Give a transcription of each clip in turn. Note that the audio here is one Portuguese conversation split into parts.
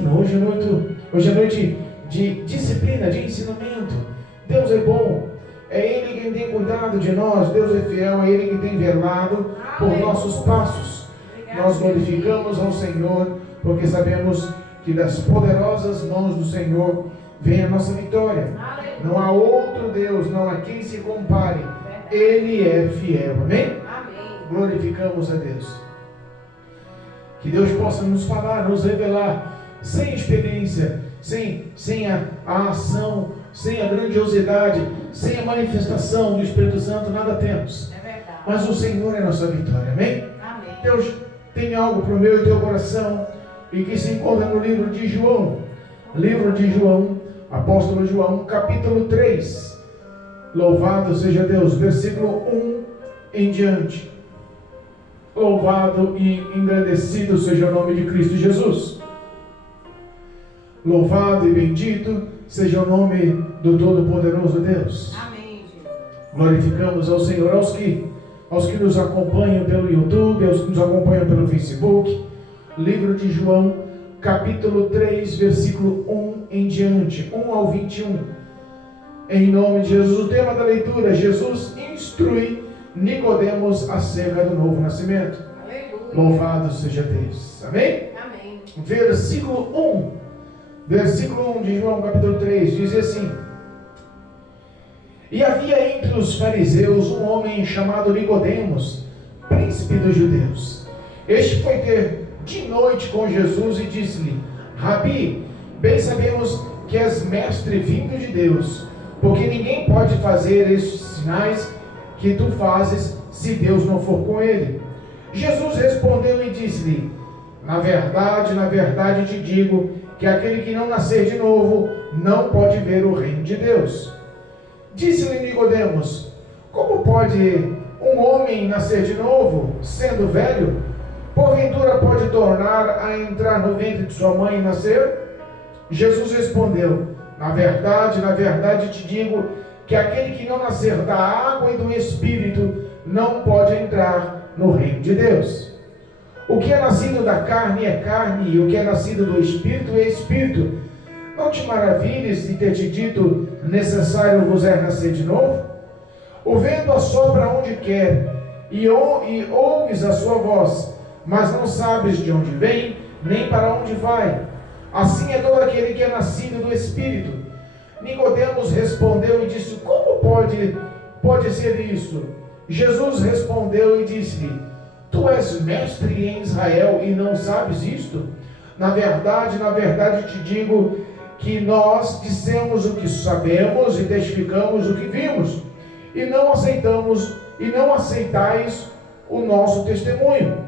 ensino, hoje é noite de disciplina, de ensinamento. Deus é bom, é Ele quem tem cuidado de nós, Deus é fiel, é Ele que tem velado por nossos passos. Nós glorificamos ao Senhor, porque sabemos que das poderosas mãos do Senhor vem a nossa vitória. Não há outro Deus, não há quem se compare. Ele é fiel, amém? Glorificamos a Deus. Que Deus possa nos falar, nos revelar, sem experiência, sem a ação, sem a grandiosidade, sem a manifestação do Espírito Santo, nada temos. Mas o Senhor é nossa vitória, amém? Deus tem algo para o meu e teu coração, e que se encontra no livro de João, apóstolo João, capítulo 3. Louvado seja Deus, versículo 1 em diante. Louvado e engrandecido seja o nome de Cristo Jesus. Louvado e bendito seja o nome do Todo-Poderoso Deus. Amém, Jesus. Glorificamos ao Senhor, aos que nos acompanham pelo YouTube, aos que nos acompanham pelo Facebook. Livro de João, capítulo 3, versículo 1 em diante, 1 ao 21. Em nome de Jesus, o tema da leitura: Jesus instrui Nicodemos acerca do novo nascimento. Aleluia. Louvado seja Deus. Amém? Amém. Versículo 1 de João, capítulo 3, diz assim: E havia entre os fariseus um homem chamado Nicodemos, príncipe dos judeus. Este foi ter de noite com Jesus e disse-lhe: Rabi, bem sabemos que és mestre vindo de Deus, porque ninguém pode fazer estes sinais que tu fazes se Deus não for com ele. Jesus respondeu e disse-lhe: na verdade te digo que aquele que não nascer de novo não pode ver o reino de Deus. Disse-lhe Nicodemos: como pode um homem nascer de novo, sendo velho? Porventura pode tornar a entrar no ventre de sua mãe e nascer? Jesus respondeu: na verdade te digo que aquele que não nascer da água e do Espírito não pode entrar no reino de Deus. O que é nascido da carne é carne, e o que é nascido do Espírito é Espírito. Não te maravilhes de ter te dito: necessário vos é nascer de novo? O vento assopra onde quer, e ouves a sua voz, mas não sabes de onde vem, nem para onde vai. Assim é todo aquele que é nascido do Espírito. Nicodemos respondeu e disse: como pode ser isso? Jesus respondeu e disse-lhe: tu és mestre em Israel e não sabes isto? Na verdade te digo que nós dissemos o que sabemos e testificamos o que vimos, e não aceitais o nosso testemunho.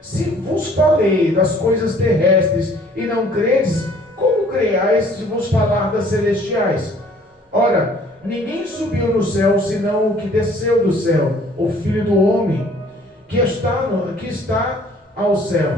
Se vos falei das coisas terrestres e não credes, como creais se vos falar das celestiais? Ora, ninguém subiu no céu senão o que desceu do céu, o Filho do Homem, que está ao céu.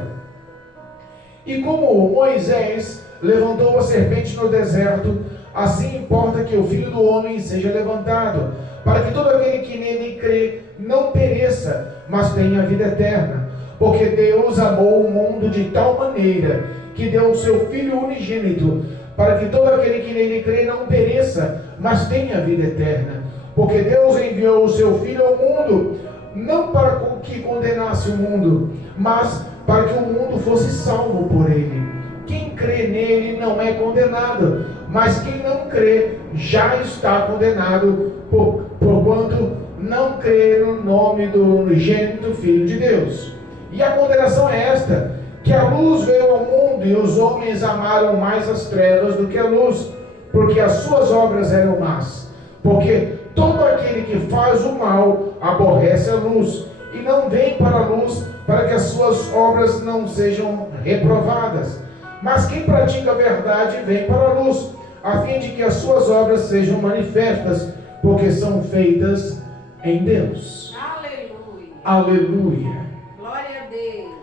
E como Moisés levantou a serpente no deserto, assim importa que o Filho do Homem seja levantado, para que todo aquele que nele crê não pereça, mas tenha vida eterna. Porque Deus amou o mundo de tal maneira que deu o seu Filho unigênito, para que todo aquele que nele crê não pereça, mas tenha vida eterna. Porque Deus enviou o seu Filho ao mundo, não para que condenasse o mundo, mas para que o mundo fosse salvo por ele. Quem crê nele não é condenado, mas quem não crê já está condenado, porquanto não crê no nome do unigênito Filho de Deus. E a condenação é esta: que a luz veio ao mundo, e os homens amaram mais as trevas do que a luz, porque as suas obras eram más. Porque todo aquele que faz o mal aborrece a luz, e não vem para a luz, para que as suas obras não sejam reprovadas. Mas quem pratica a verdade vem para a luz, a fim de que as suas obras sejam manifestas, porque são feitas em Deus. Aleluia. Aleluia. Glória a Deus.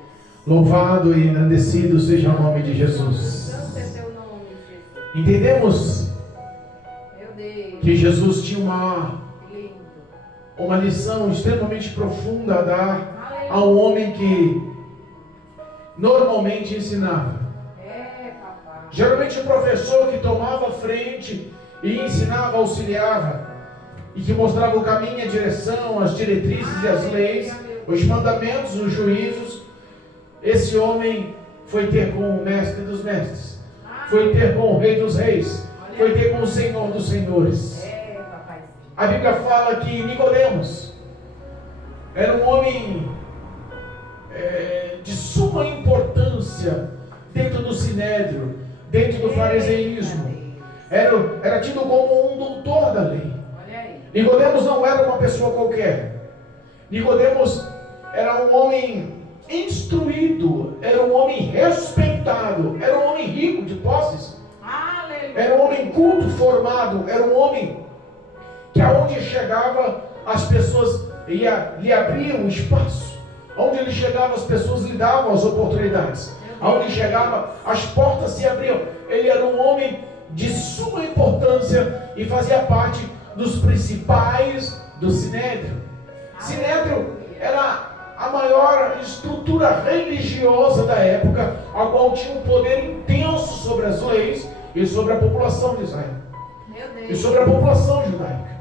Louvado e engrandecido seja o nome de Jesus. Santo é teu nome, Jesus. Entendemos Meu Deus. que Jesus tinha Lindo. uma lição extremamente profunda a dar a um homem que normalmente ensinava. É, papai. Geralmente o professor que tomava a frente e ensinava, auxiliava, e que mostrava o caminho, a direção, as diretrizes e as leis, os mandamentos, os juízos. Esse homem foi ter com o mestre dos mestres, foi ter com o rei dos reis, foi ter com o Senhor dos senhores. A Bíblia fala que Nicodemos era um homem de suma importância dentro do sinédrio, dentro do fariseísmo. Era tido como um doutor da lei. Nicodemos não era uma pessoa qualquer. Nicodemos era um homem instruído, era um homem respeitado, era um homem rico de posses, era um homem culto, formado, era um homem que aonde chegava as pessoas lhe abriam espaço, onde ele chegava as pessoas lhe davam as oportunidades, aonde chegava as portas se abriam. Ele era um homem de suma importância e fazia parte dos principais do Sinédrio. Sinédrio era a maior estrutura religiosa da época, a qual tinha um poder intenso sobre as leis e sobre a população de Israel e sobre a população judaica.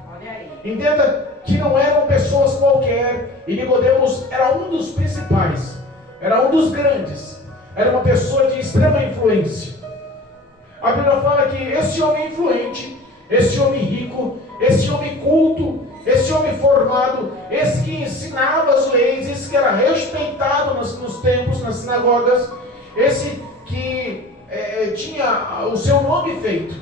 Entenda que não eram pessoas qualquer, e Nicodemos era um dos principais, era um dos grandes, era uma pessoa de extrema influência. A Bíblia fala que esse homem influente, esse homem rico, esse homem culto, esse homem formado, esse que ensinava as leis, esse que era respeitado nos templos, nas sinagogas, esse que tinha o seu nome feito,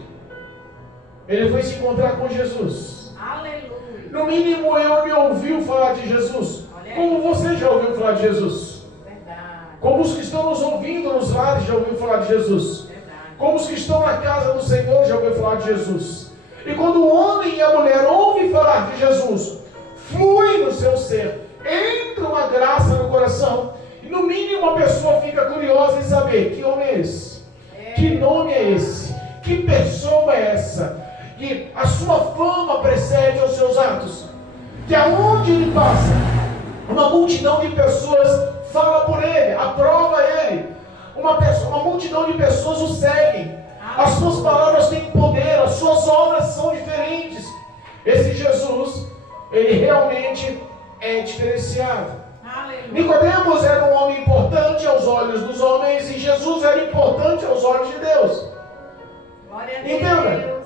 ele foi se encontrar com Jesus. Aleluia. No mínimo ele ouviu falar de Jesus. Como você já ouviu falar de Jesus? Verdade. Como os que estão nos ouvindo nos lares já ouviu falar de Jesus? Verdade. Como os que estão na casa do Senhor já ouviu falar de Jesus? E quando o homem e a mulher ouvem falar de Jesus, flui no seu ser, entra uma graça no coração, e no mínimo a pessoa fica curiosa em saber: que homem é esse? Que nome é esse? Que pessoa é essa? E a sua fama precede aos seus atos. Que aonde ele passa, uma multidão de pessoas fala por ele, aprova ele. Uma multidão de pessoas o seguem. As suas palavras têm poder, as suas obras são diferentes. Esse Jesus, ele realmente é diferenciado. Nicodemos era um homem importante aos olhos dos homens, e Jesus era importante aos olhos de Deus. Entenda,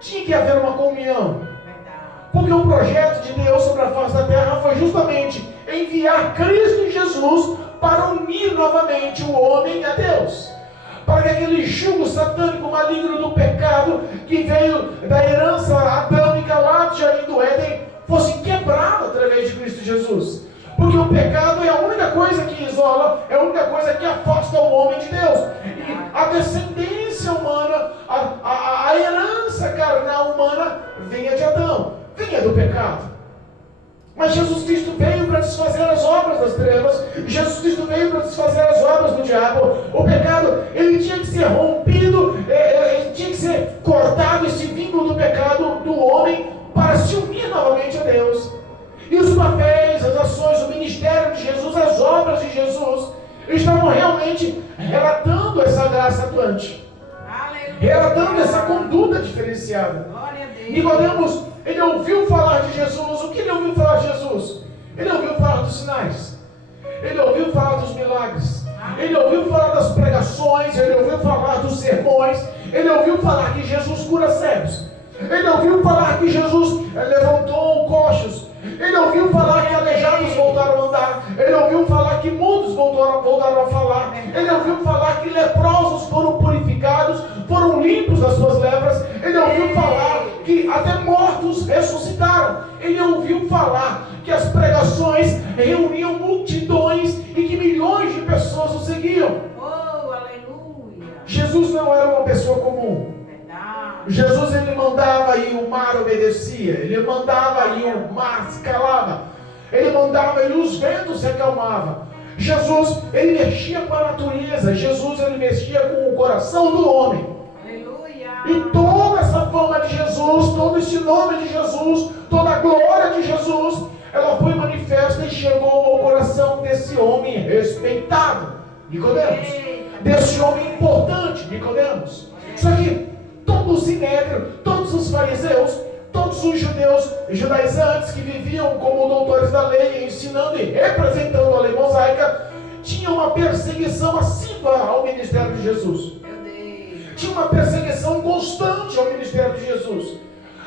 tinha que haver uma comunhão. Porque o projeto de Deus sobre a face da terra foi justamente enviar Cristo Jesus para unir novamente o homem a Deus. Para que aquele jugo satânico maligno do pecado que veio da herança adâmica lá do Jardim do Éden fosse quebrado através de Cristo Jesus. Porque o pecado é a única coisa que isola, é a única coisa que afasta o homem de Deus. E a descendência humana, a herança carnal humana vinha de Adão, vinha do pecado. Mas Jesus Cristo veio para desfazer as obras das trevas. Jesus Cristo veio para desfazer as obras do diabo. O pecado, ele tinha que ser rompido, ele tinha que ser cortado, esse vínculo do pecado do homem, para se unir novamente a Deus. E os papéis, as ações, o ministério de Jesus, as obras de Jesus, estavam realmente relatando essa graça atuante, relatando essa conduta diferenciada. Nicodemos, ele ouviu falar de Jesus. O que ele ouviu falar de Jesus? Ele ouviu falar dos sinais, ele ouviu falar dos milagres, ele ouviu falar das pregações, ele ouviu falar dos sermões, ele ouviu falar que Jesus cura cegos, ele ouviu falar que Jesus levantou coxos, ele ouviu falar que aleijados voltaram a andar, ele ouviu falar que mudos voltaram a falar, ele ouviu falar que leprosos foram purificados, foram limpos das suas lepras, ele ouviu falar que até mortos ressuscitaram, ele ouviu falar que as pregações reuniam multidões e que milhões de pessoas o seguiam. Oh, aleluia. Jesus não era uma pessoa comum. Jesus, ele mandava e o mar obedecia, ele mandava e o mar se calava, ele mandava e os ventos se acalmavam. Jesus, ele mexia com a natureza, Jesus, ele mexia com o coração do homem. Aleluia. E toda essa fama de Jesus, todo esse nome de Jesus, toda a glória de Jesus, ela foi manifesta e chegou ao coração desse homem respeitado, Nicodemos, desse homem importante, Nicodemos. Só que todo o sinédrio, todos os fariseus, todos os judeus e judaizantes que viviam como doutores da lei, ensinando e representando a lei mosaica, tinham uma perseguição assídua ao ministério de Jesus. Tinha uma perseguição constante ao ministério de Jesus.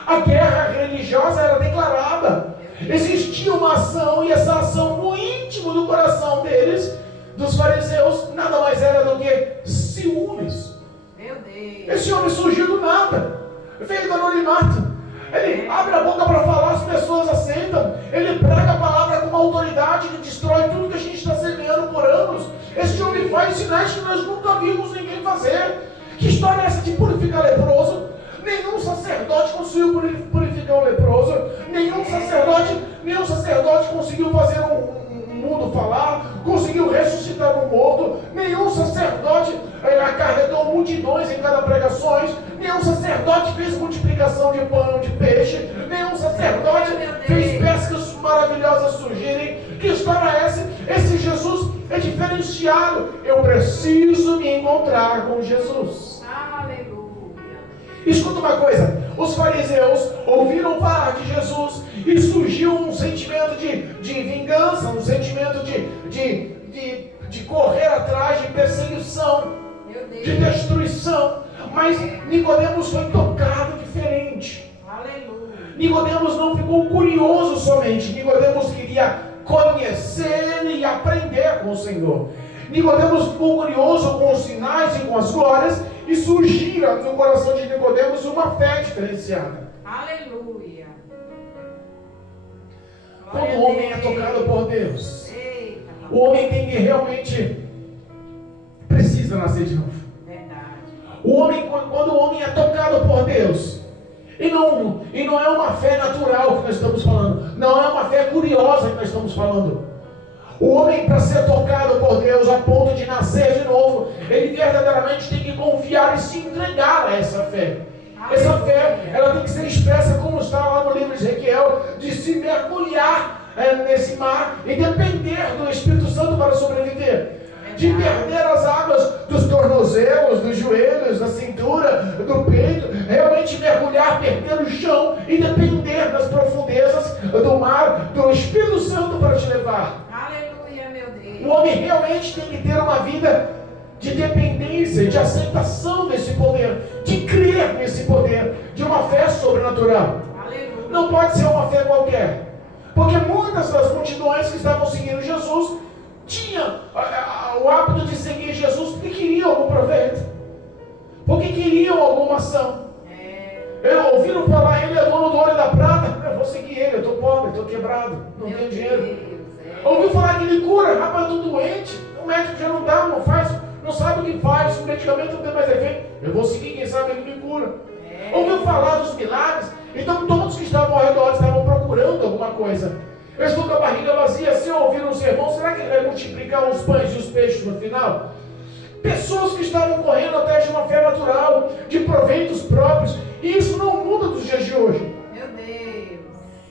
A guerra religiosa era declarada. Existia uma ação, e essa ação no íntimo do coração deles, dos fariseus, nada mais era do que ciúmes. Esse homem surgiu do nada, veio do anonimato. Ele abre a boca para falar, as pessoas aceitam. Ele prega a palavra com uma autoridade que destrói tudo que a gente está semeando por anos. Esse homem faz sinais que nós nunca vimos ninguém fazer. Que história é essa de purificar leproso? Nenhum sacerdote conseguiu purificar o leproso. Nenhum sacerdote conseguiu fazer um mudo falar, conseguiu ressuscitar um morto. Nenhum sacerdote acarretou multidões em cada pregações. Nenhum sacerdote fez multiplicação de pão e de peixe. Nenhum sacerdote fez pescas maravilhosas surgirem. Que história é essa? Esse Jesus é diferenciado. Eu preciso me encontrar com Jesus. Aleluia. Escuta uma coisa, os fariseus ouviram falar de Jesus e surgiu um sentimento de vingança, um sentimento de correr atrás, de perseguição, de destruição. Mas Nicodemos foi tocado diferente. Aleluia. Nicodemos não ficou curioso somente, Nicodemos queria conhecer e aprender com o Senhor. Nicodemos ficou curioso com os sinais e com as glórias, e surgiu no coração de Nicodemos uma fé diferenciada. Aleluia. Quando o homem é tocado por Deus, o homem tem que realmente precisa nascer de novo. O homem, quando o homem é tocado por Deus, e não é uma fé natural que nós estamos falando, não é uma fé curiosa que nós estamos falando. O homem, para ser tocado por Deus a ponto de nascer de novo, ele verdadeiramente tem que confiar e se entregar a essa fé. Essa fé, ela tem que ser expressa como está lá no livro de Ezequiel, de se mergulhar nesse mar e depender do Espírito Santo para sobreviver. De perder as águas dos tornozelos, dos joelhos, da cintura, do peito, realmente mergulhar, perder o chão e depender das profundezas do mar, do Espírito Santo para te levar. Aleluia, meu Deus. O homem realmente tem que ter uma vida de dependência, de aceitação desse poder, de crer nesse poder, de uma fé sobrenatural. Aleluia. Não pode ser uma fé qualquer, porque muitas das multidões que estavam seguindo Jesus tinham o hábito de seguir Jesus porque queriam algum proveito, porque queriam alguma ação. Ouviram falar, ele é dono do ouro e da prata, eu vou seguir ele, eu estou pobre, estou quebrado, não tenho dinheiro. Ouviu falar que ele cura, rapaz, eu estou doente, o médico já não dá, não faz, não sabe o que faz, o medicamento não tem mais efeito, eu vou seguir, quem sabe ele me cura. Ouviu falar dos milagres, então todos que estavam ao redor estavam procurando alguma coisa. Eu estou com a barriga vazia, se eu ouvir um sermão, será que ele vai multiplicar os pães e os peixes no final? Pessoas que estavam correndo atrás de uma fé natural, de proveitos próprios, e isso não muda dos dias de hoje. Meu Deus.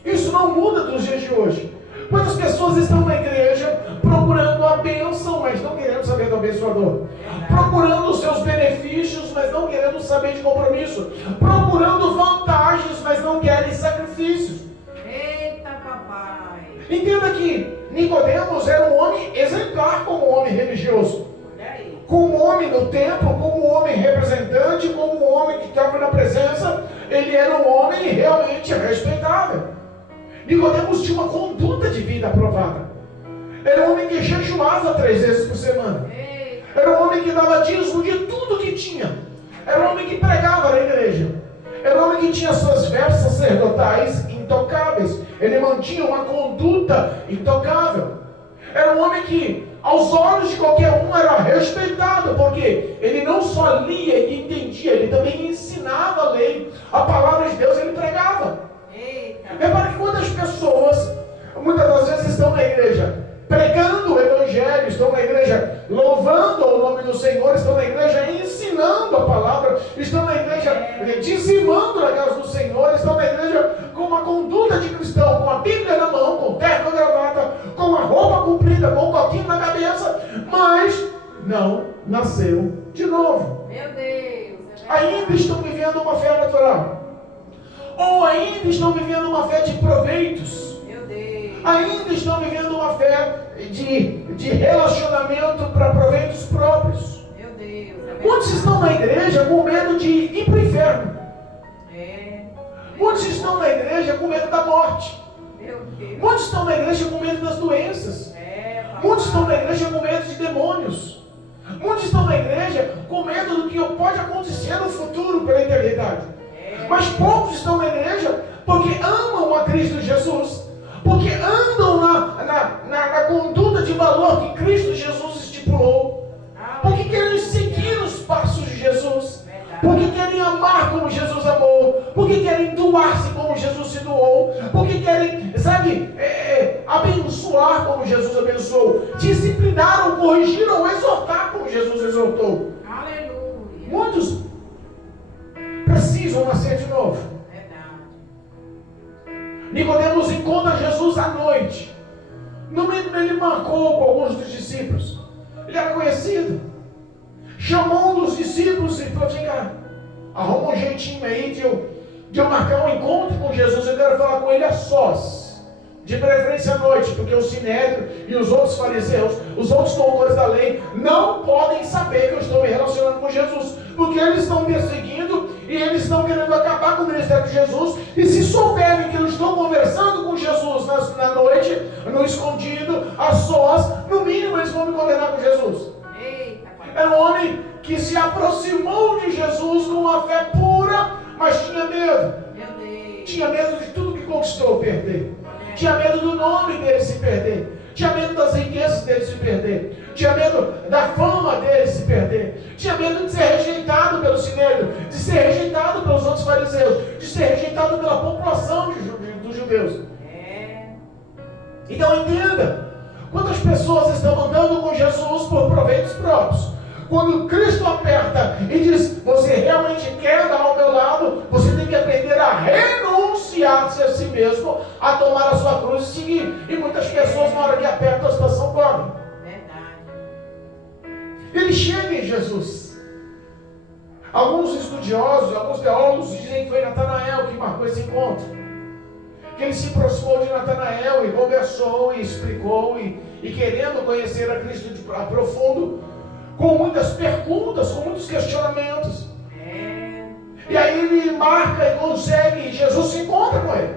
Isso não muda dos dias de hoje. Quantas pessoas estão na igreja procurando a bênção, mas não querendo saber do abençoador? Procurando os seus benefícios, mas não querendo saber de compromisso? Procurando vantagens, mas não querem sacrifícios? Eita, papai. Entenda que Nicodemos era um homem exemplar como homem religioso. Olha aí. Como homem no templo, como homem representante, como homem que estava na presença, ele era um homem realmente respeitável. Nicodemos tinha uma conduta de vida aprovada. Era um homem que jejuava 3 vezes por semana. Era um homem que dava dízimo de tudo que tinha. Era um homem que pregava na igreja. Era um homem que tinha suas vestes sacerdotais intocáveis. Ele mantinha uma conduta intocável. Era um homem que, aos olhos de qualquer um, era respeitado, porque ele não só lia e entendia, ele também ensinava a lei. A palavra de Deus ele pregava. Repare que quando as pessoas, muitas das vezes, estão na igreja pregando o evangelho, estão na igreja louvando o nome do Senhor, estão na igreja ensinando a palavra, estão na igreja dizimando na casa do Senhor, estão na igreja com uma conduta de cristão, com a Bíblia na mão, com terno e gravata, com a roupa comprida, com o coquinho na cabeça, mas não nasceu de novo. Meu Meu Deus. É Ainda estão vivendo uma fé natural. Ou ainda estão vivendo uma fé de proveitos. Meu Deus. Ainda estão vivendo uma fé de relacionamento para proveitos próprios. Meu Deus. Muitos estão na igreja com medo de ir para o inferno. Muitos estão na igreja com medo da morte. Meu Deus. Muitos estão na igreja com medo das doenças. Muitos estão na igreja com medo de demônios. Muitos estão na igreja com medo do que pode acontecer no futuro pela eternidade. Mas poucos estão na igreja porque amam a Cristo Jesus, porque andam na conduta de valor que Cristo Jesus estipulou, porque querem seguir os passos de Jesus, porque querem amar como Jesus amou, porque querem doar-se como Jesus se doou, porque querem, abençoar como Jesus abençoou, disciplinar ou corrigir ou exortar como Jesus exortou. Aleluia. Muitos precisam nascer de novo. Verdade. Nicodemos encontra Jesus à noite. No mínimo ele marcou com alguns dos discípulos. Ele era conhecido. Chamou um dos discípulos e falou: vem cá, arruma um jeitinho aí de eu marcar um encontro com Jesus. Eu quero falar com ele a sós. De preferência à noite, porque o Sinédrio e os outros fariseus, os outros doutores da lei, não podem saber que eu estou me relacionando com Jesus, porque eles estão perseguindo e eles estão querendo acabar com o ministério de Jesus. E se souberem que eu estou conversando com Jesus na noite, no escondido, a sós, no mínimo eles vão me condenar com Jesus. Eita, É um homem que se aproximou de Jesus com uma fé pura, mas tinha medo. meu Deus. Tinha medo de tudo que conquistou perder. Tinha medo do nome dele se perder. Tinha medo das riquezas dele se perder. Tinha medo da fama dele se perder. Tinha medo de ser rejeitado pelo Sinédrio, de ser rejeitado pelos outros fariseus, de ser rejeitado pela população dos judeus. Então entenda, quantas pessoas estão andando com Jesus por proveitos próprios. Quando Cristo aperta e diz: você realmente quer andar ao meu lado, você tem que aprender a renunciar-se a si mesmo, a tomar a sua cruz e seguir. E muitas pessoas, na hora que apertam, a situação corre. Verdade. Ele chega em Jesus. Alguns estudiosos, alguns teólogos dizem que foi Natanael que marcou esse encontro. Que ele se aproximou de Natanael e conversou e explicou e querendo conhecer a Cristo a profundo, com muitas perguntas, com muitos questionamentos. E aí ele marca e consegue, e Jesus se encontra com ele.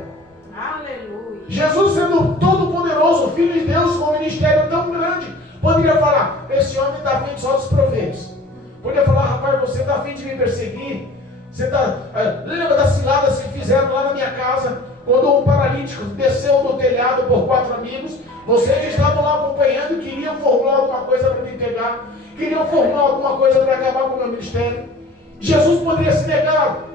Aleluia. Jesus, sendo todo poderoso, Filho de Deus, com um ministério tão grande, poderia falar: esse homem está afim só dos proveitos. Poderia falar: rapaz, você está afim de me perseguir? Você está... lembra das ciladas que fizeram lá na minha casa, quando um paralítico desceu do telhado por 4 amigos? Vocês estavam lá acompanhando e queriam formular alguma coisa para me pegar, queriam formular alguma coisa para acabar com o meu ministério. Jesus poderia se negar,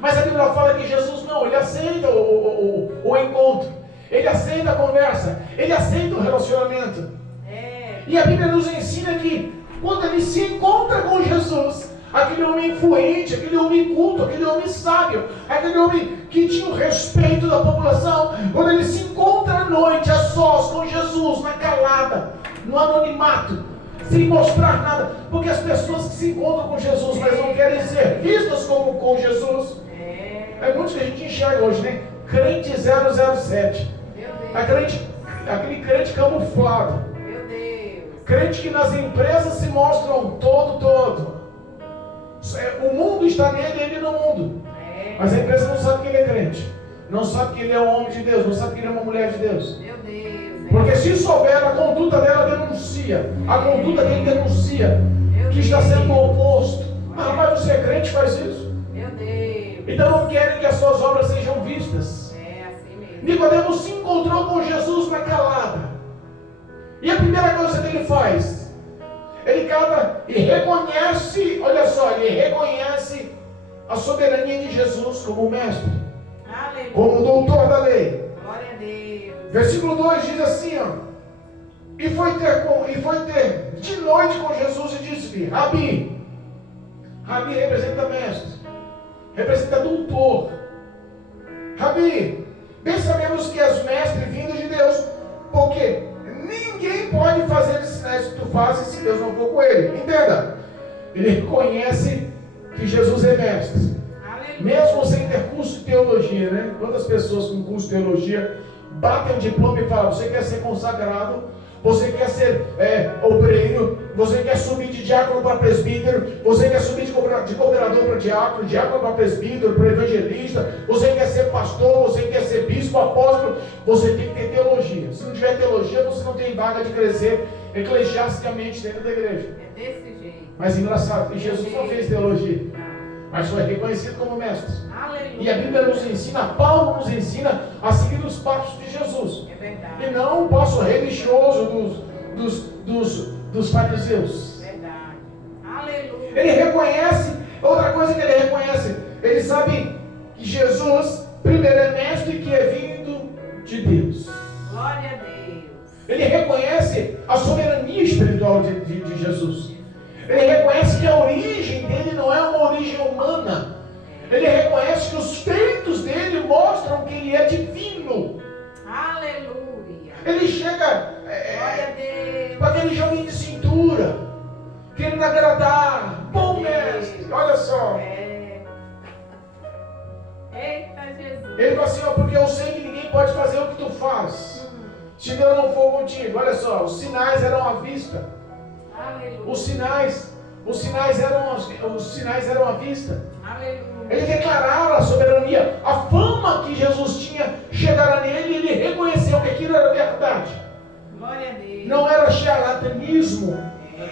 mas a Bíblia fala que Jesus não, ele aceita o encontro, ele aceita a conversa, ele aceita o relacionamento. E a Bíblia nos ensina que quando ele se encontra com Jesus, aquele homem influente, aquele homem culto, aquele homem sábio, aquele homem que tinha o respeito da população, quando ele se encontra à noite, a sós, com Jesus, na calada, no anonimato, sem mostrar nada, porque as pessoas que se encontram com Jesus, mas não querem ser vistas como com Jesus, é muito que a gente enxerga hoje, né? Crente 007, aquele crente camuflado, crente que nas empresas se mostram todo. O mundo está nele, ele no mundo. Mas a empresa não sabe que ele é crente, não sabe que ele é um homem de Deus, não sabe que ele é uma mulher de Deus. Porque se souber, a conduta dela denuncia, a conduta dele denuncia que está sendo o oposto. Mas rapaz, você é crente, faz isso. Então não querem que as suas obras sejam vistas. Assim mesmo. Nicodemos se encontrou com Jesus na calada. E a primeira coisa que ele faz, ele cata e reconhece, olha só, ele reconhece a soberania de Jesus como mestre, Aleluia. como doutor da lei. Glória a Deus. Versículo 2 diz assim, ó: e foi ter de noite com Jesus e disse-lhe: Rabi. Rabi representa mestre, representa doutor. Rabi, bem sabemos que és mestre vindo de Deus, porque ninguém pode fazer esses sinais que tu fazes se Deus não for com ele. Entenda, Ele reconhece que Jesus é mestre. Aleluia. Mesmo sem ter curso de teologia, né? Quantas pessoas com curso de teologia batem o diploma e falam: você quer ser consagrado, você quer ser obreiro, você quer subir de diácono para presbítero, você quer subir de cooperador para diácono, diácono para presbítero, para evangelista, você quer ser pastor, você quer ser bispo, apóstolo, você tem que ter teologia. Se não tiver teologia, você não tem vaga de crescer eclesiasticamente dentro da igreja. É desse jeito. Mas engraçado, Jesus não fez teologia, Não. mas foi reconhecido como mestre. Aleluia. E a Bíblia nos ensina, Paulo nos ensina a seguir os passos de Jesus. É verdade. E não o passo religioso dos fariseus. Verdade. Aleluia. Ele reconhece, outra coisa que ele reconhece, ele sabe que Jesus, primeiro, é mestre que é vindo de Deus. Glória a Deus. Ele reconhece a soberania espiritual de Jesus. Ele reconhece que a origem dele não é uma origem humana. Ele reconhece que os feitos dele mostram que ele é divino. Aleluia. Ele chega Glória a Deus. com aquele joguinho de cintura, querendo agradar. Bom mestre, olha só. Eita Jesus. Ele fala assim: ó, porque eu sei que ninguém pode fazer o que tu faz, se Deus não for contigo. Olha só, os sinais eram à vista. Aleluia. Os sinais eram à vista. Aleluia. Ele declarava a soberania, a fama que Jesus tinha chegara nele, e ele reconheceu que aquilo era verdade. Glória a Deus. Não era charlatanismo,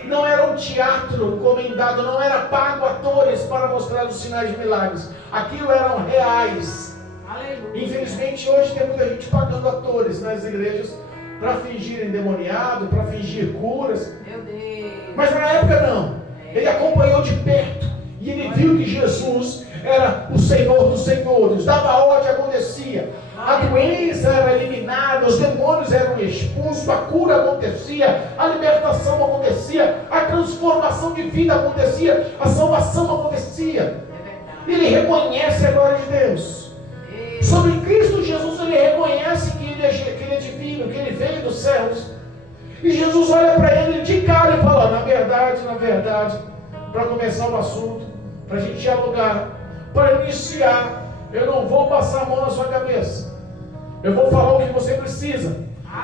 não era um teatro encomendado, não era pago atores para mostrar os sinais de milagres. Aquilo eram reais. Aleluia. Infelizmente hoje tem muita gente pagando atores nas igrejas para fingir endemoniado, para fingir curas. Meu Deus. Mas na época não. Ele acompanhou de perto e ele viu que Jesus era o Senhor dos senhores. Dava ordem, acontecia. A doença era eliminada, os demônios eram expulsos, a cura acontecia, a libertação acontecia, a transformação de vida acontecia, a salvação acontecia. É verdade. Ele reconhece a glória de Deus. Sobre Cristo Jesus, ele reconhece que ele é divino, que ele veio dos céus. E Jesus olha para ele de cara e fala: na verdade, para começar o assunto, para a gente dialogar, para iniciar, eu não vou passar a mão na sua cabeça. Eu vou falar o que você precisa.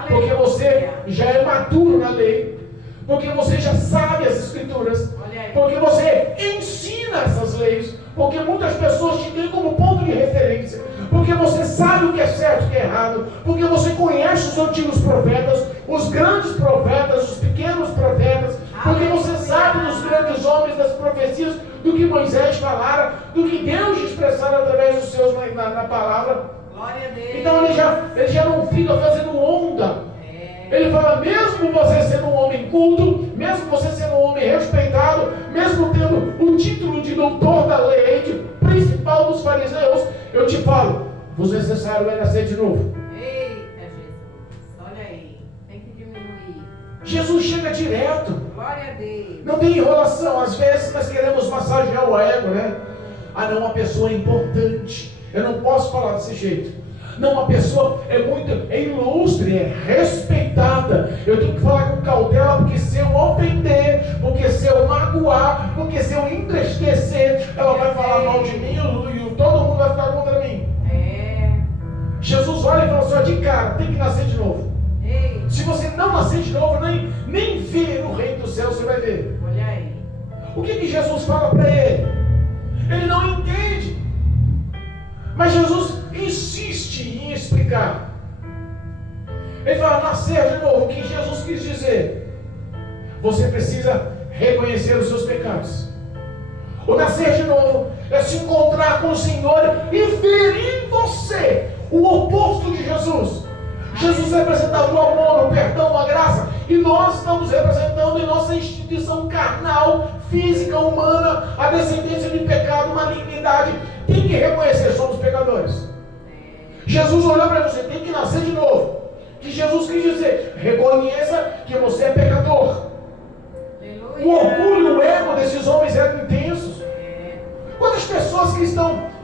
Porque você já é maduro na lei. Porque você já sabe as escrituras. Porque você ensina essas leis. Porque muitas pessoas te têm como ponto de referência. Porque você sabe o que é certo e o que é errado. Porque você conhece os antigos profetas, os grandes profetas, os pequenos profetas. Porque você sabe dos grandes homens das profecias, do que Moisés falara, do que Deus expressara através dos seus na palavra. Glória a Deus. Então ele já não fica fazendo onda. Ele fala: mesmo você sendo um homem culto, mesmo você sendo um homem respeitado, mesmo tendo o título de doutor da lei, de principal dos fariseus, eu te falo, vos necessário é nascer de novo. Eita Jesus, olha aí, tem que diminuir. Jesus chega direto. Glória a Deus. Não tem enrolação. Às vezes nós queremos massagear o ego, né? Ah, não, uma pessoa é importante, eu não posso falar desse jeito. Não, uma pessoa é ilustre, é respeitada. Eu tenho que falar com cautela, porque se eu ofender, porque se eu magoar, porque se eu entristecer, ela vai falar mal de mim e todo mundo vai ficar contra mim. Jesus olha e fala assim: ó, de cara, tem que nascer de novo. Se você não nascer de novo, nem ver no reino do céu você vai ver. Olha aí. O que Jesus fala para ele? Ele não entende. Mas Jesus insiste em explicar. Ele fala: nascer de novo. O que Jesus quis dizer? Você precisa reconhecer os seus pecados. O nascer de novo é se encontrar com o Senhor e ver em você o oposto de Jesus. Jesus é representado o amor, o perdão, a graça. E nós estamos representando em nossa instituição carnal, física, humana, a descendência de pecado, malignidade. Tem que reconhecer, somos pecadores. Jesus olhou para você: tem que nascer de novo. O que Jesus quis dizer? Reconheça que você é pecador. O orgulho, o ego desses homens eram intensos. Quantas pessoas que estão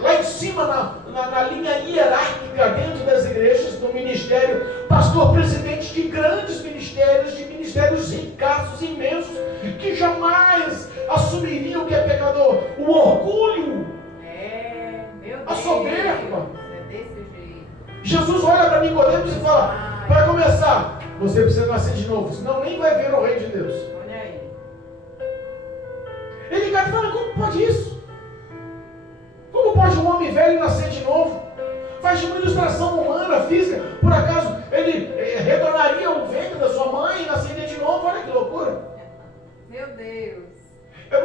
lá em cima na linha hierárquica dentro das igrejas, no ministério, pastor, presidente de grandes ministérios, de ministérios ricaços, imensos, que jamais assumiria o que é pecador. O orgulho, Meu Deus. a soberba. É desse jeito. Jesus olha para Nicodemos e fala, para começar, você precisa nascer de novo, senão nem vai ver o reino de Deus. Olha aí. Ele cai e fala, como pode isso? Como pode um homem velho nascer de novo? Faz de uma ilustração humana, física. Por acaso ele retornaria ao ventre da sua mãe e nasceria de novo? Olha que loucura. Meu Deus.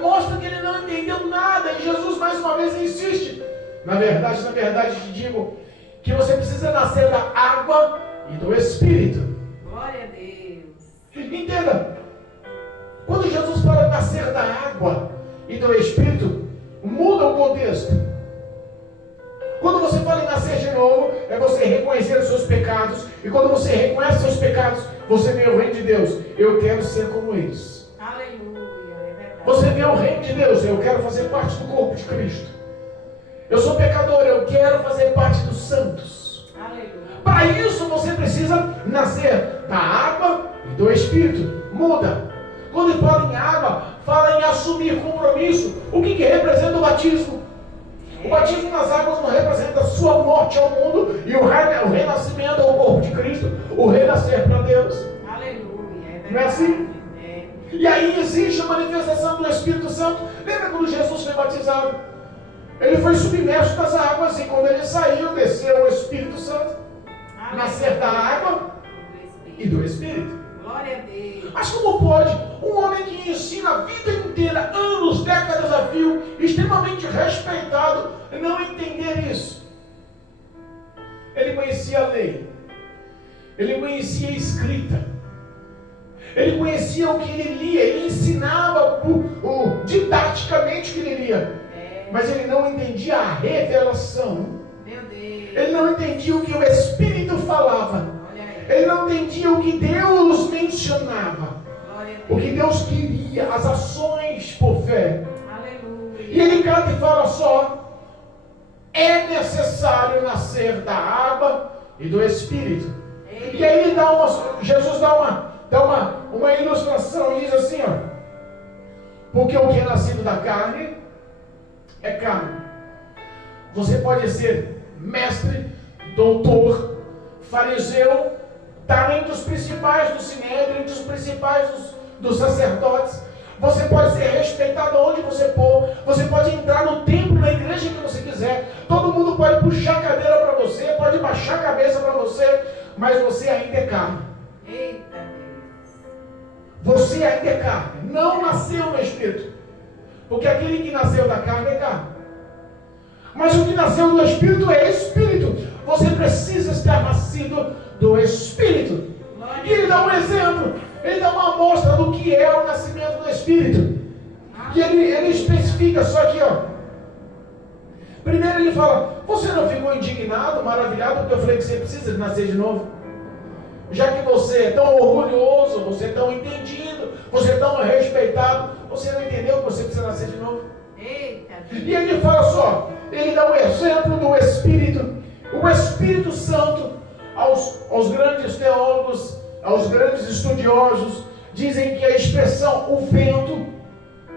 Mostra que ele não entendeu nada. E Jesus mais uma vez insiste. Na verdade te digo que você precisa nascer da água e do Espírito. Glória a Deus. Entenda. Quando Jesus fala nascer da água e do Espírito, muda o contexto. Quando você fala em nascer de novo, é você reconhecer os seus pecados. E quando você reconhece os seus pecados, você vê o reino de Deus. Eu quero ser como eles. Aleluia, é verdade. Você vê o reino de Deus. Eu quero fazer parte do corpo de Cristo. Eu sou pecador, eu quero fazer parte dos santos. Aleluia. Para isso você precisa nascer da água e do Espírito. Muda. Quando fala em água, fala em assumir compromisso. O que representa o batismo? O batismo nas águas não representa a sua morte ao mundo e o renascimento ao corpo de Cristo, o renascer para Deus. Aleluia, é verdade. Não é assim? É. E aí existe a manifestação do Espírito Santo. Lembra quando Jesus foi batizado? Ele foi submerso nas águas e quando ele saiu, desceu o Espírito Santo. Nascer da água e do Espírito. Glória a Deus. Mas como pode um homem que ensina a vida inteira, anos, décadas a fio, extremamente respeitado, não entender isso? Ele conhecia a lei, ele conhecia a escrita, ele conhecia o que ele lia, ele ensinava didaticamente o que ele lia, mas ele não entendia a revelação. Meu Deus. Ele não entendia o que o Espírito falava. Ele não entendia o que Deus mencionava. O que Deus queria, as ações por fé. Aleluia. E ele canta e fala só: é necessário nascer da água e do Espírito. E aí ele Jesus dá uma ilustração e diz assim, ó: porque o que é nascido da carne é carne. Você pode ser mestre, doutor, fariseu, estar entre os principais do sinédrio, entre os principais dos sacerdotes. Você pode ser respeitado onde você for. Você pode entrar no templo, na igreja que você quiser. Todo mundo pode puxar a cadeira para você, pode baixar a cabeça para você, mas você ainda é carne. Eita Deus. Você ainda é carne. Não nasceu no Espírito. Porque aquele que nasceu da carne é carne. Mas o que nasceu do Espírito é Espírito. Você precisa estar nascido do Espírito. E ele dá um exemplo. Ele dá uma amostra do que é o nascimento do Espírito. E ele especifica só aqui, ó. Primeiro ele fala: você não ficou indignado, maravilhado, porque eu falei que você precisa nascer de novo? Já que você é tão orgulhoso, você é tão entendido, você é tão respeitado, você não entendeu que você precisa nascer de novo? Eita. E ele fala só, ele dá um exemplo do Espírito. O Espírito Santo, aos grandes teólogos, aos grandes estudiosos, dizem que a expressão o vento,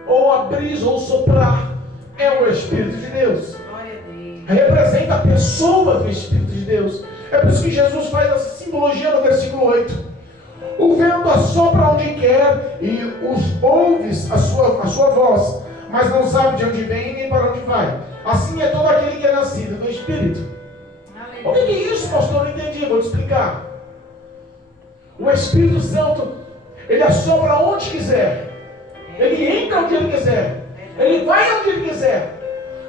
ou a brisa, ou soprar, é o Espírito de Deus. Glória a Deus. Representa a pessoa do Espírito de Deus. É por isso que Jesus faz essa simbologia no versículo 8. O vento assopra onde quer e ouves a sua voz, mas não sabe de onde vem nem para onde vai. Assim é todo aquele que é nascido do Espírito. O que é isso, pastor? Não entendi, vou te explicar. O Espírito Santo, ele assopra onde quiser. Ele entra onde ele quiser. Ele vai onde ele quiser.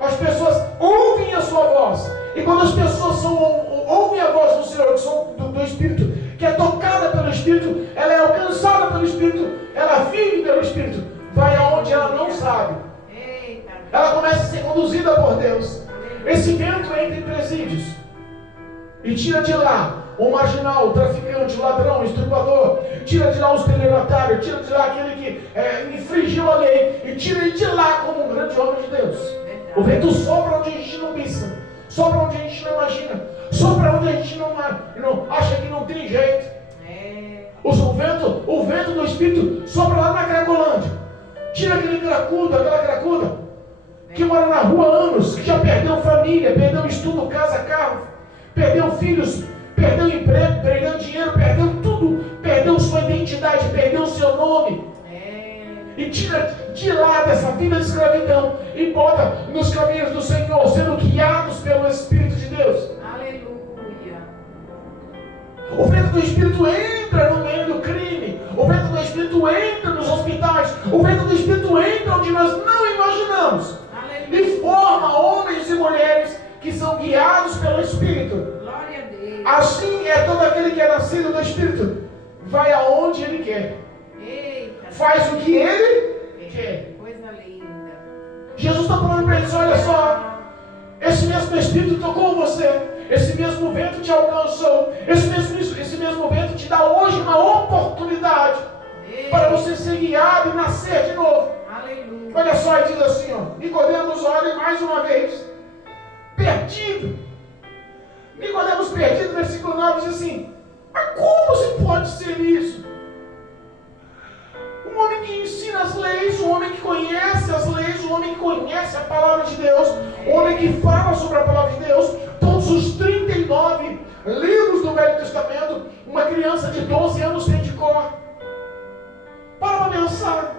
As pessoas ouvem a sua voz. E quando as pessoas ouvem a voz do Senhor, que são do Espírito, que é tocada pelo Espírito, ela é alcançada pelo Espírito, ela vive pelo Espírito, vai aonde ela não sabe. Ela começa a ser conduzida por Deus. Esse vento entra em presídios e tira de lá o marginal, o traficante, o ladrão, o estuprador, tira de lá o estelionatário, tira de lá aquele que infringiu a lei, e tira ele de lá como um grande homem de Deus. O vento sopra onde a gente não pensa, sopra onde a gente não imagina, sopra onde a gente não acha que não tem jeito. O vento do Espírito sopra lá na Cracolândia. Tira aquele cracudo, aquela cracuda, que mora na rua há anos, que já perdeu família, perdeu estudo, casa, carro, perdeu filhos, perdeu emprego, perdeu dinheiro, perdeu tudo, perdeu sua identidade, perdeu seu nome. E tira de lá dessa vida de escravidão e bota nos caminhos do Senhor, sendo guiados pelo Espírito de Deus. Aleluia. O vento do Espírito entra no meio do crime. O vento do Espírito entra nos hospitais. O vento do Espírito entra onde nós não imaginamos. Aleluia. E forma homens e mulheres que são guiados pelo Espírito. Glória a Deus. Assim é todo aquele que é nascido do Espírito. Vai aonde ele quer. Eita. Faz o que ele quer. Coisa linda. Jesus está falando para eles, olha só. Esse mesmo Espírito tocou você. Esse mesmo vento te alcançou. Esse mesmo vento te dá hoje uma oportunidade para você ser guiado e nascer de novo. Aleluia. Olha só, ele diz assim, ó. Nicodemos olha mais uma vez. Perdido. Nicodemos perdido, versículo 9 diz assim: mas como se pode ser isso? Um homem que ensina as leis, um homem que conhece as leis, um homem que conhece a palavra de Deus, um homem que fala sobre a palavra de Deus, todos os 39 livros do Velho Testamento, uma criança de 12 anos tem de cor. Para pensar.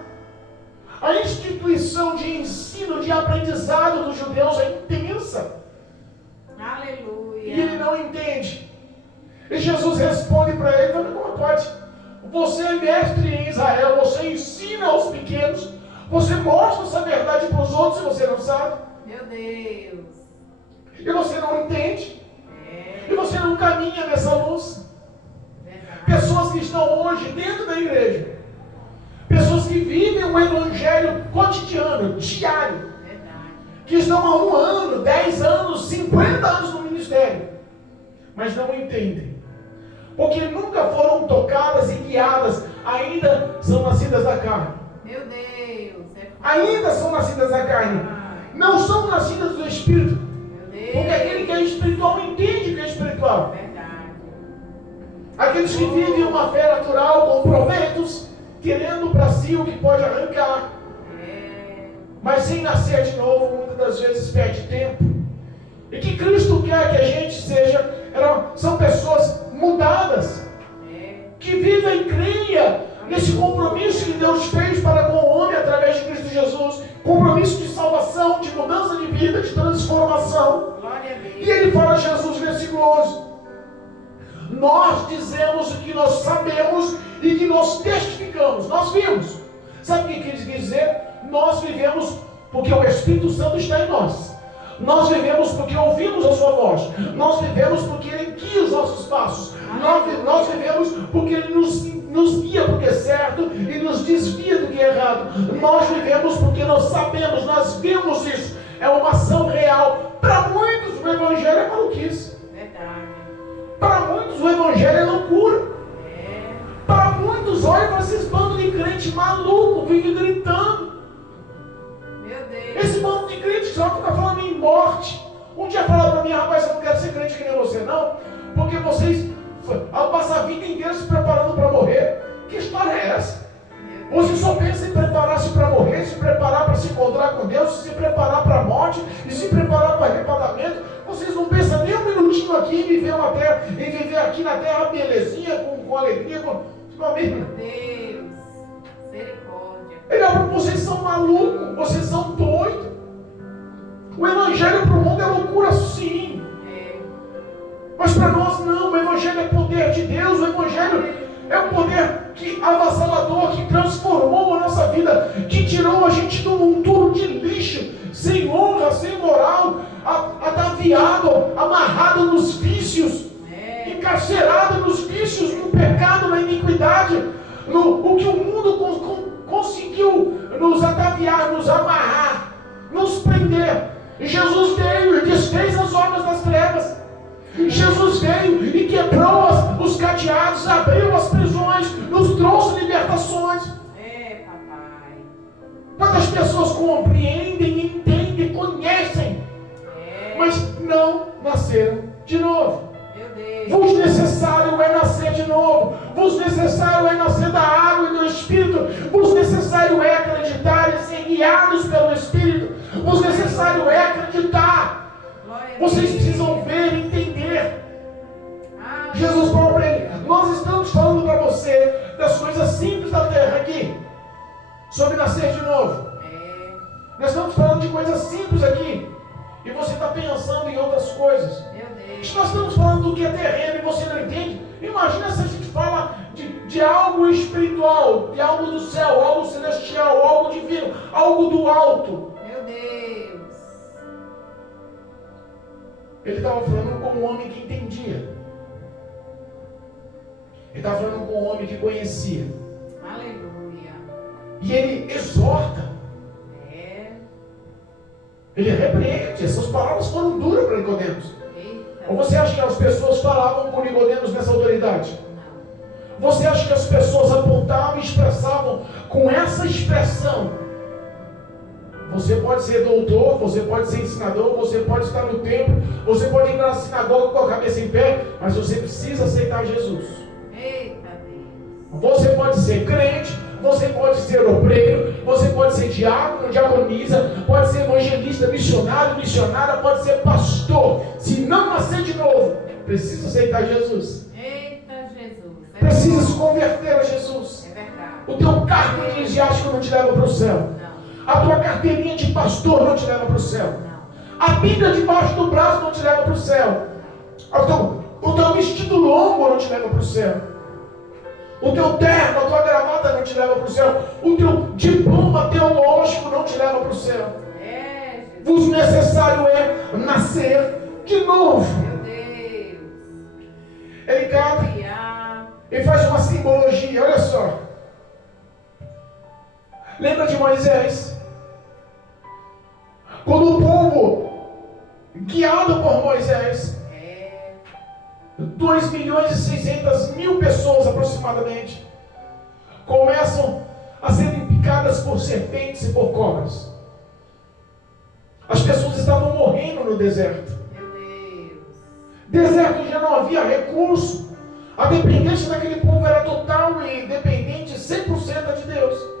A instituição de ensino, de aprendizado dos judeus é intensa. Aleluia. E ele não entende. E Jesus responde para ele, falando, como pode? Você é mestre em Israel, você ensina aos pequenos, você mostra essa verdade para os outros e você não sabe. Meu Deus. E você não entende. E você não caminha nessa luz. Verdade. Pessoas que estão hoje dentro da igreja, pessoas que vivem um evangelho cotidiano, diário, Verdade. que estão há 1 ano, 10 anos, 50 anos no ministério, mas não entendem. Porque nunca foram tocadas e guiadas, ainda são nascidas da carne. Meu Deus. Ainda são nascidas da carne. Não são nascidas do Espírito. Meu Deus. Porque aquele que é espiritual entende que é espiritual. Verdade. Aqueles que vivem uma fé natural com proventos, querendo para si o que pode arrancar. Mas sem nascer de novo, muitas das vezes perde tempo. E que Cristo quer que a gente seja, são pessoas mudadas, que vivem e creia nesse compromisso que Deus fez para com o homem através de Cristo Jesus, compromisso de salvação, de mudança de vida, de transformação. Glória a Deus. E ele fala a Jesus, versículo 11: nós dizemos o que nós sabemos e que nós testificamos, nós vimos. Sabe o que ele quis dizer? Nós vivemos porque o Espírito Santo está em nós. Nós vivemos porque ouvimos a sua voz. Nós vivemos porque Ele guia os nossos passos. Nós vivemos porque Ele nos guia porque é certo e nos desvia do que é errado. Nós vivemos porque nós sabemos, nós vemos isso. É uma ação real. Para muitos o Evangelho é maluquice. Verdade. Para muitos o Evangelho é loucura. Para muitos, olha esses bandos de crente maluco, vive gritando. Meu Deus. Esse bando de crente só fica falando em morte. Um dia falaram para mim, rapaz, eu não quero ser crente que nem você não, porque vocês passam a vida inteira se preparando para morrer. Que história é essa? Você só pensa em preparar-se para morrer, se preparar para se encontrar com Deus, se preparar para a morte e se preparar para arrebatamento. Vocês não pensam nem um minutinho aqui em viver aqui na terra belezinha, com alegria, com a mesma. Meu Deus. Misericórdia. Ele olha, vocês são malucos, vocês são doidos. O Evangelho para o mundo é loucura, sim. Mas para nós não, o Evangelho é poder de Deus, o Evangelho é um poder avassalador, que transformou a nossa vida, que tirou a gente de um monturo de lixo, sem honra, sem moral, ataviado, amarrado nos vícios, encarcerado nos vícios, no pecado, na iniquidade, o que o mundo conseguiu nos ataviar, nos amarrar, nos prender. E Jesus veio e desfez as obras das trevas. Jesus veio e quebrou os cadeados, abriu as prisões, nos trouxe libertações. Papai. Quantas pessoas compreendem, entendem, conhecem, mas não nasceram de novo. Meu Deus. Vos necessário é nascer de novo. Vos necessário Espírito. O necessário é acreditar. Vocês precisam ver e entender. Jesus falou para ele: nós estamos falando para você das coisas simples da terra aqui, sobre nascer de novo. Nós estamos falando de coisas simples aqui, e você está pensando em outras coisas. Se nós estamos falando do que é terreno e você não entende, imagina se a gente fala de algo espiritual, de algo do céu, algo celestial, algo divino, algo do alto. Meu Deus. Ele estava falando com um homem que entendia. Ele estava falando com um homem que conhecia. Aleluia. E ele exorta. Ele repreende. Essas palavras foram duras para Nicodemos. Ou você acha que as pessoas falavam com Nicodemos nessa autoridade? Não. Você acha que as pessoas apontavam e expressavam com essa expressão? Você pode ser doutor, você pode ser ensinador, você pode estar no templo, você pode ir na sinagoga com a cabeça em pé, mas você precisa aceitar Jesus. Eita Deus. Você pode ser crente, você pode ser obreiro, você pode ser diácono, diaconisa, pode ser evangelista, missionário, missionária, pode ser pastor. Se não nascer de novo, precisa aceitar Jesus. Eita Jesus. Precisa se converter a Jesus. É verdade. O teu cargo eclesiástico não te leva para o céu. Não. A tua carteirinha de pastor não te leva para o céu. Não. A Bíblia debaixo do braço não te leva para o céu. O teu vestido longo não te leva para o céu. O teu terno, a tua gravata não te leva para o céu. O teu diploma teológico não te leva para o céu. O necessário é nascer de novo. Meu Deus. Ele canta e faz uma simbologia. Olha só. Lembra de Moisés? Quando o povo, guiado por Moisés, 2.600.000 pessoas aproximadamente, começam a serem picadas por serpentes e por cobras. As pessoas estavam morrendo no deserto. Meu Deus. Deserto já não havia recurso. A dependência daquele povo era total e dependente 100% de Deus.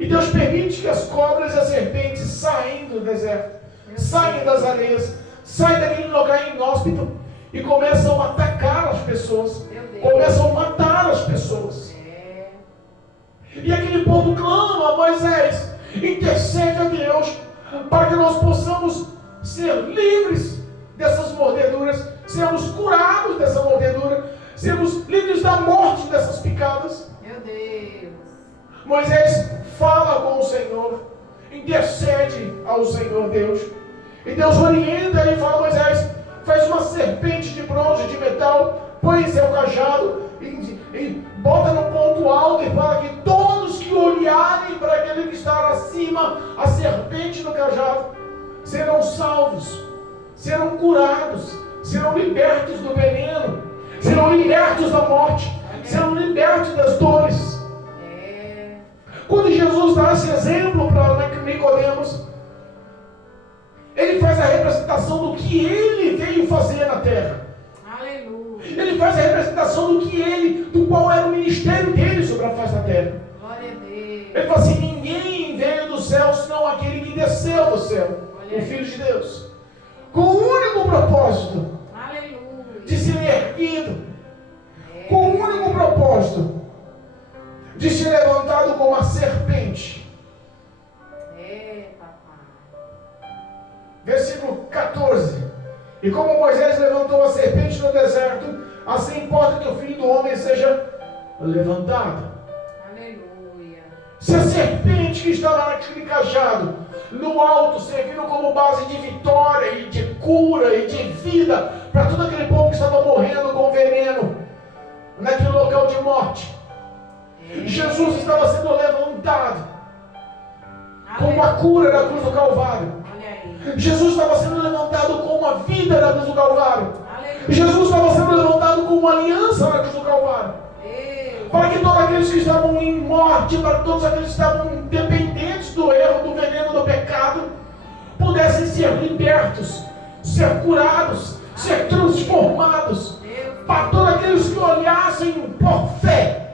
E Deus permite que as cobras e as serpentes saem do deserto, saem das areias, saem daquele lugar inóspito e começam a atacar as pessoas, começam a matar as pessoas. E aquele povo clama a Moisés, intercede a Deus para que nós possamos ser livres dessas mordeduras, sermos curados dessa mordedura, sermos livres da morte dessas picadas. Meu Deus. Moisés fala com o Senhor, intercede ao Senhor Deus, e Deus orienta e fala: Moisés, faz uma serpente de bronze, de metal, põe em seu cajado e bota no ponto alto e fala que todos que olharem para aquele que está acima, a serpente no cajado, serão salvos, serão curados, serão libertos do veneno, serão libertos da morte, serão libertos das dores. Quando Jesus dá esse exemplo para Nicodemos, ele faz a representação do que ele veio fazer na terra. Aleluia. Ele faz a representação do qual era o ministério dele sobre a face da terra. Glória a Deus. Ele fala assim: ninguém veio do céu senão aquele que desceu do céu, o Filho de Deus, com o único propósito de ser erguido, com o único propósito de ser levantado como uma serpente. Versículo 14. E como Moisés levantou a serpente no deserto, assim importa que o Filho do Homem seja levantado. Aleluia. Se a serpente que está lá naquele cajado, no alto, servindo como base de vitória e de cura e de vida para todo aquele povo que estava morrendo com veneno naquele local de morte, Jesus estava sendo levantado como a cura da cruz do Calvário. Jesus estava sendo levantado como a vida da cruz do Calvário. Jesus estava sendo levantado como uma aliança na cruz do Calvário. Para que todos aqueles que estavam em morte, para todos aqueles que estavam dependentes do erro, do veneno, do pecado, pudessem ser libertos, ser curados, ser transformados. Para todos aqueles que olhassem por fé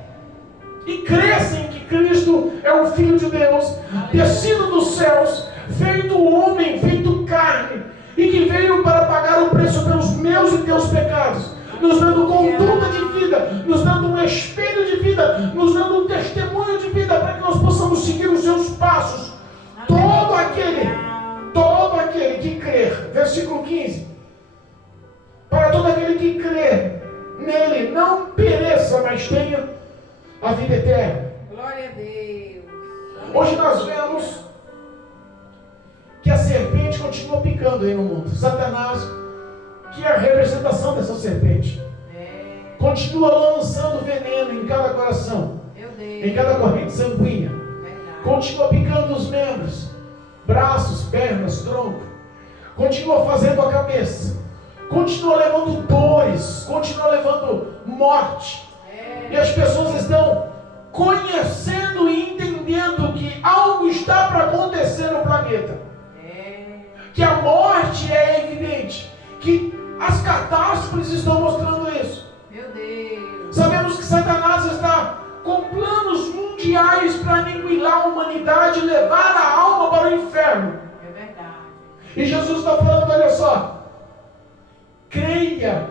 e crescem que Cristo é o Filho de Deus, descido dos céus, feito homem, feito carne, e que veio para pagar o preço pelos meus e teus pecados, nos dando conduta de vida, nos dando um espelho de vida, nos dando um testemunho de vida, para que nós possamos seguir os seus passos. Todo aquele que crer, versículo 15, para todo aquele que crer nele, não pereça, mas tenha a vida eterna. Glória a Deus. Hoje nós vemos que a serpente continua picando aí no mundo. Satanás, que é a representação dessa serpente, continua lançando veneno em cada coração, em cada corrente sanguínea. Continua picando os membros, braços, pernas, tronco. Continua fazendo a cabeça. Continua levando dores, continua levando morte. E as pessoas estão conhecendo e entendendo que algo está para acontecer no planeta. Que a morte é evidente, que as catástrofes estão mostrando isso. Meu Deus. Sabemos que Satanás está com planos mundiais para aniquilar a humanidade e levar a alma para o inferno. É verdade. E Jesus está falando, olha só, creia,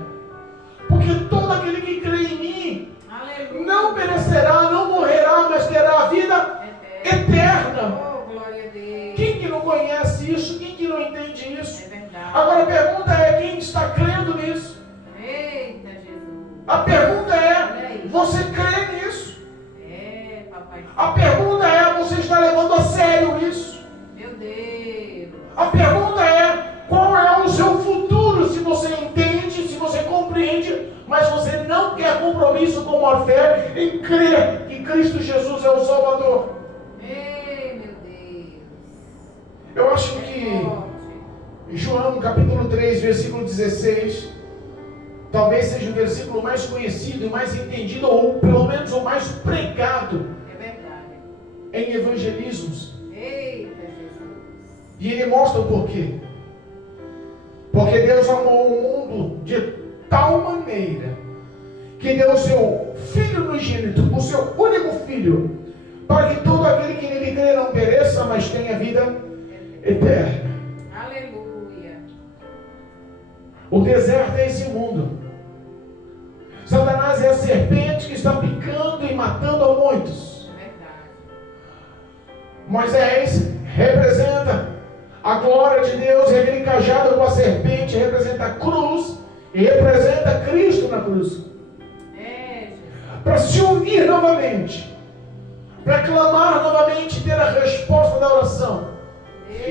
porque todo aquele que crê em mim, Aleluia, não perecerá, não morrerá, mas terá a vida eterna. Oh, glória a Deus. Quem que não conhece isso? Quem que não entende isso? É verdade. Agora a pergunta é, quem está crendo nisso? Eita, Jesus. A pergunta é, você crê nisso? É, papai. A pergunta é, você está levando a sério isso? Meu Deus. A pergunta é, qual é o seu futuro, se você entende, se você compreende, mas você não quer compromisso com a fé em crer que Cristo Jesus é o Salvador. Ei, meu Deus. Eu acho que João capítulo 3, versículo 16, talvez seja o versículo mais conhecido e mais entendido, ou pelo menos o mais pregado É verdade. em evangelismos. Eita, Jesus. E ele mostra o porquê. Porque Deus amou o mundo de tal maneira que deu o seu Filho unigênito, o seu único Filho, para que todo aquele que nele crê não pereça, mas tenha vida eterna. Aleluia. O deserto é esse mundo. Satanás é a serpente que está picando e matando a muitos. É verdade. Moisés representa a glória de Deus, e aquele cajado com a serpente representa a cruz e representa Cristo na cruz. É, Jesus. Para se unir novamente, para clamar novamente e ter a resposta da oração.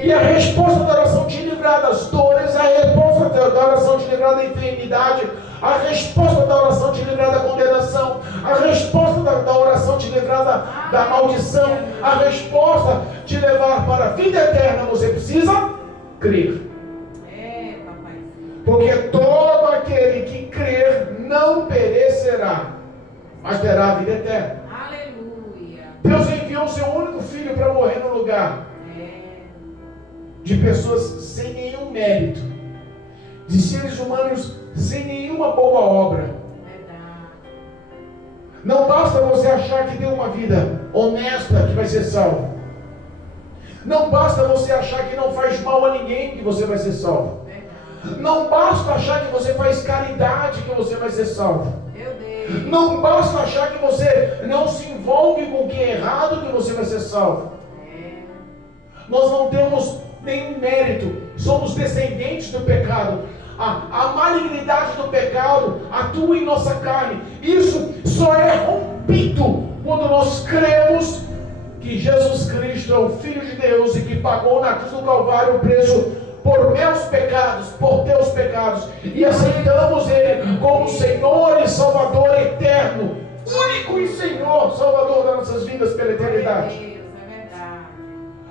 E a resposta da oração te livrar das dores, a resposta da oração te livrar da enfermidade, a resposta da oração te livrar da condenação, a resposta da oração te livrar da maldição, a resposta te levar para a vida eterna. Você precisa crer. É, papai. Porque todo aquele que crer não perecerá, mas terá a vida eterna. Aleluia. Deus enviou o seu único filho para morrer no lugar de pessoas sem nenhum mérito, de seres humanos sem nenhuma boa obra. Verdade. Não basta você achar que tem uma vida honesta que vai ser salvo. Não basta você achar que não faz mal a ninguém que você vai ser salvo. Verdade. Não basta achar que você faz caridade que você vai ser salvo. Meu Deus. Não basta achar que você não se envolve com o que é errado que você vai ser salvo. Nós não temos nenhum mérito, somos descendentes do pecado. A malignidade do pecado atua em nossa carne. Isso só é rompido quando nós cremos que Jesus Cristo é o Filho de Deus e que pagou na cruz do Calvário o preço por meus pecados, por teus pecados, e aceitamos Ele como Senhor e Salvador eterno, único e Senhor, Salvador das nossas vidas pela eternidade.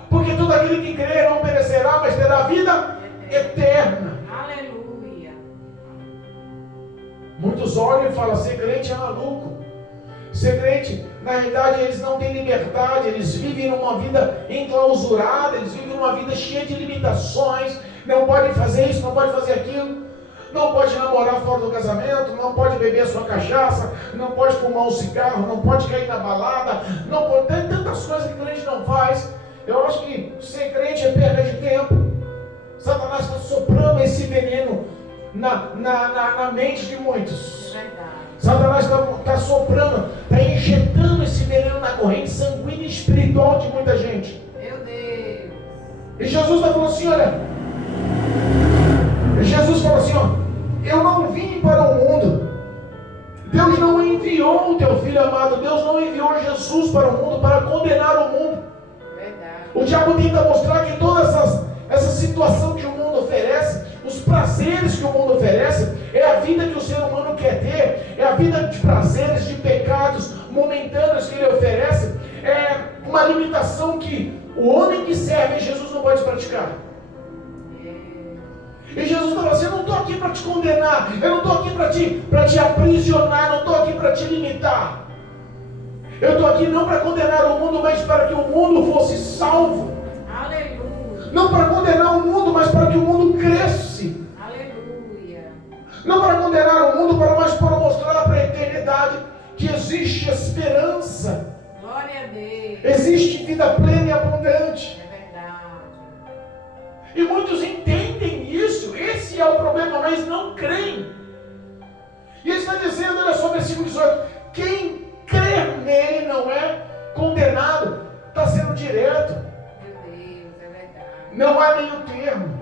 Porque todo aquele que crer não perecerá, mas terá vida eterna. Aleluia. Muitos olham e falam, ser crente é maluco. Ser crente, na realidade, eles não têm liberdade, eles vivem uma vida enclausurada, eles vivem uma vida cheia de limitações, não pode fazer isso, não pode fazer aquilo, não pode namorar fora do casamento, não pode beber a sua cachaça, não pode fumar um cigarro, não pode cair na balada, não pode, tem tanta muitas coisas que crente não faz. Eu acho que ser crente é perda de tempo. Satanás está soprando esse veneno na mente de muitos. Satanás está soprando, está injetando esse veneno na corrente sanguínea e espiritual de muita gente. Meu Deus. E Jesus está falando assim, olha. Jesus falou assim, ó, eu não vim para o mundo. Deus não enviou o teu filho amado. Deus não enviou Jesus para o mundo para condenar o mundo. Verdade. O diabo tenta mostrar que toda essa situação que o mundo oferece, os prazeres que o mundo oferece, é a vida que o ser humano quer ter, é a vida de prazeres, de pecados momentâneos que ele oferece, é uma limitação que o homem que serve a Jesus não pode praticar. E Jesus falou assim, eu não estou aqui para te condenar, eu não estou aqui para te aprisionar, não estou aqui para te limitar. Eu estou aqui não para condenar o mundo, mas para que o mundo fosse salvo. Aleluia. Não para condenar o mundo, mas para que o mundo cresce. Aleluia. Não para condenar o mundo, mas para mostrar para a eternidade que existe esperança. Glória a Deus. Existe vida plena e abundante. É verdade. E muitos entendem isso. Esse é o problema, mas não creem. E ele está dizendo, olha só, versículo 18. Quem crer nele não é condenado. Está sendo direto. Meu Deus, é verdade. Não há nenhum termo.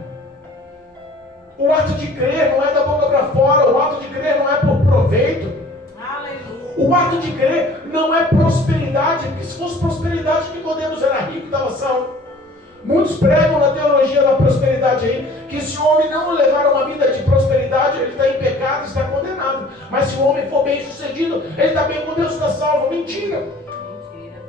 O ato de crer não é da boca para fora. O ato de crer não é por proveito. Aleluia. O ato de crer não é prosperidade. Porque se fosse prosperidade, Nicodemos era rico e estava salvo. Muitos pregam na teologia da prosperidade aí, que se o homem não levar uma vida de prosperidade, ele está em pecado, está condenado. Mas se o homem for bem sucedido, ele está bem com Deus, está salvo. Mentira. Mentira.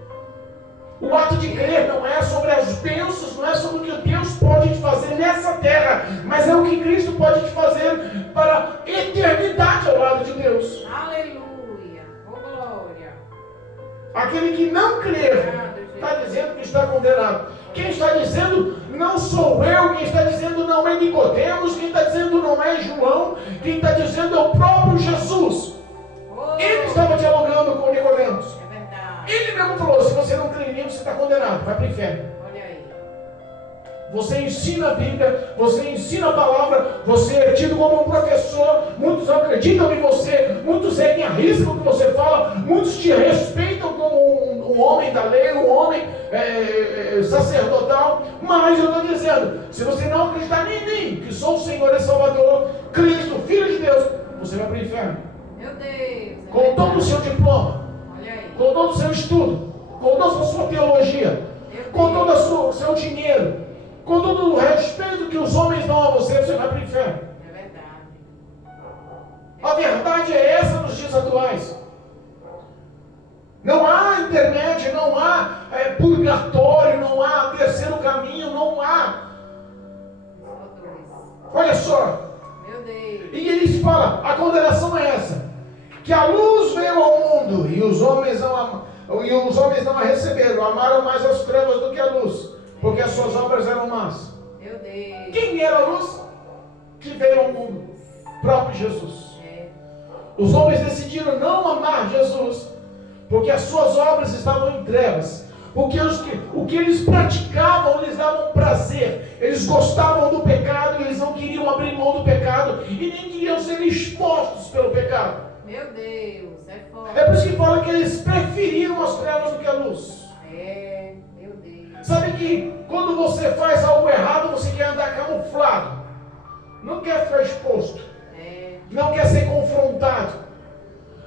O ato de crer não é sobre as bênçãos, não é sobre o que Deus pode te fazer nessa terra, mas é o que Cristo pode te fazer para a eternidade ao lado de Deus. Aleluia. Oh, glória. Aquele que não crer está dizendo que está condenado. Quem está dizendo não sou eu, quem está dizendo não é Nicodemos, quem está dizendo não é João, quem está dizendo é o próprio Jesus. Oh, Ele estava dialogando com Nicodemos. é verdade. Ele mesmo falou, se você não crê em mim, você está condenado, vai para o inferno. Olha aí. Você ensina a Bíblia, você ensina a palavra, você é tido como um professor, muitos acreditam em você, muitos seguem a risca o que você fala, muitos te respeitam como um homem da lei, um homem sacerdotal, mas eu estou dizendo, se você não acreditar em mim, que sou o Senhor e Salvador, Cristo, Filho de Deus, você vai para o inferno. Meu Deus. Com todo o seu diploma, Olha aí. com todo o seu estudo, com toda a sua teologia, com todo o seu dinheiro, com todo o respeito que os homens dão a você, você vai para o inferno. É verdade. A verdade é essa nos dias atuais. Não há intermédio, não há purgatório, não há terceiro caminho, não há. Só dois. Olha só. Meu Deus. E eles falam, a condenação é essa. Que a luz veio ao mundo e os homens não a receberam. Amaram mais as trevas do que a luz, porque as suas obras eram más. Meu Deus. Quem era a luz que veio ao mundo? O próprio Jesus. É. Os homens decidiram não amar Jesus, porque as suas obras estavam em trevas. Porque o que eles praticavam lhes davam prazer. Eles gostavam do pecado e eles não queriam abrir mão do pecado e nem queriam ser expostos pelo pecado. Meu Deus, é forte. É por isso que fala que eles preferiram as trevas do que a luz. É, meu Deus. Sabe que quando você faz algo errado, você quer andar camuflado. Não quer ficar exposto. É, Não quer ser confrontado.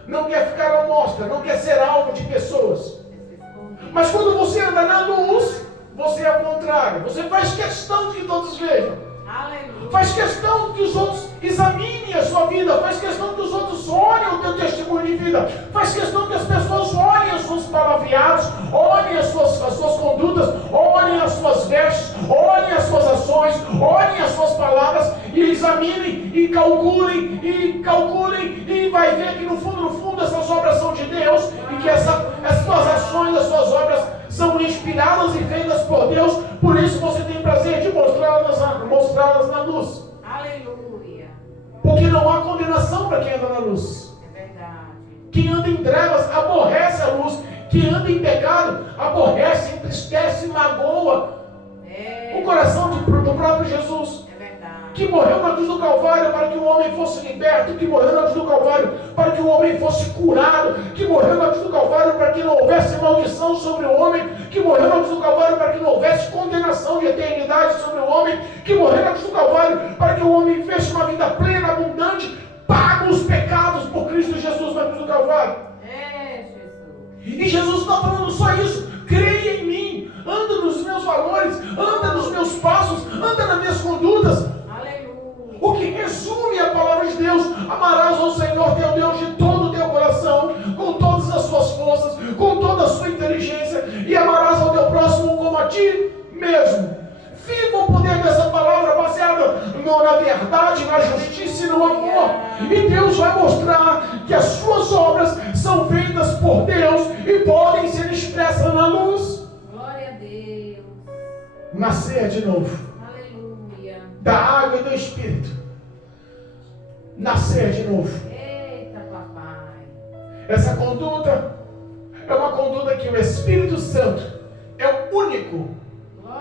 Não quer ficar à mostra. Não quer ser alvo de pessoas. se esconde. Mas quando você anda na luz, você é ao contrário. Você faz questão de que todos vejam. Aleluia. Faz questão que os outros examinem a sua vida. Faz questão que os outros olhem o teu testemunho de vida. Faz questão que as pessoas olhem os seus palavreados, olhem as suas condutas, olhem as suas vestes, olhem as suas ações, olhem as suas palavras e examinem e calculem e vai ver que no fundo essas obras são de Deus e que as suas ações, as suas obras são inspiradas e feitas por Deus. Por isso você tem prazer de mostrá-las na luz. Aleluia. Porque não há condenação para quem anda na luz. É verdade. Quem anda em trevas aborrece a luz. que anda em pecado, aborrece, entristece, magoa o coração do próprio Jesus. É verdade. Que morreu na cruz do Calvário para que o homem fosse liberto, que morreu na cruz do Calvário para que o homem fosse curado, que morreu na cruz do Calvário para que não houvesse maldição sobre o homem, que morreu na cruz do Calvário para que não houvesse condenação de eternidade sobre o homem, que morreu na cruz do Calvário para que o homem vivesse uma vida plena, abundante, paga os pecados por Cristo Jesus na cruz do Calvário. É, Jesus. E Jesus está falando só isso: creia em mim, anda nos meus valores, anda nos meus passos, anda nas minhas condutas. O que resume a palavra de Deus: amarás ao Senhor teu Deus de todo o teu coração, com todas as suas forças, com toda a sua inteligência, e amarás ao teu próximo como a ti mesmo. Viva o poder dessa palavra baseada na verdade, na justiça e no amor. E Deus vai mostrar que as suas obras são feitas por Deus e podem ser expressas na luz. Glória a Deus. Nascer de novo da água e do Espírito. Nascer de novo. Eita, papai. Essa conduta é uma conduta que o Espírito Santo é o único